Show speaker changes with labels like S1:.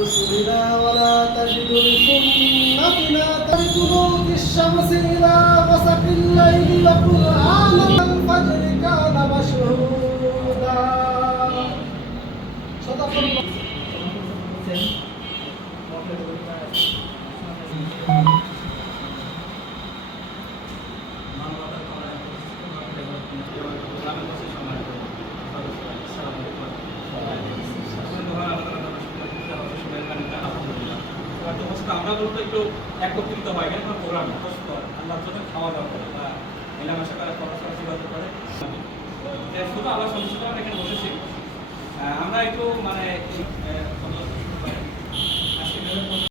S1: رسلنا ولا تجد لسنتنا كطلوع الشمس إلى غسق الليل وقرآن الفجر كان مشهودا صدق الله
S2: আমরা বলতে একটু একত্রিত হয়, কেন? প্রোগ্রাম আল্লাহর জন্য খাওয়া দাওয়া করে বা মেলামেশা করে পড়াশোনা শিখাতে করে শুধু আল্লাহ সন্তুষ্ট আমরা এখানে বসেছি। আমরা একটু মানে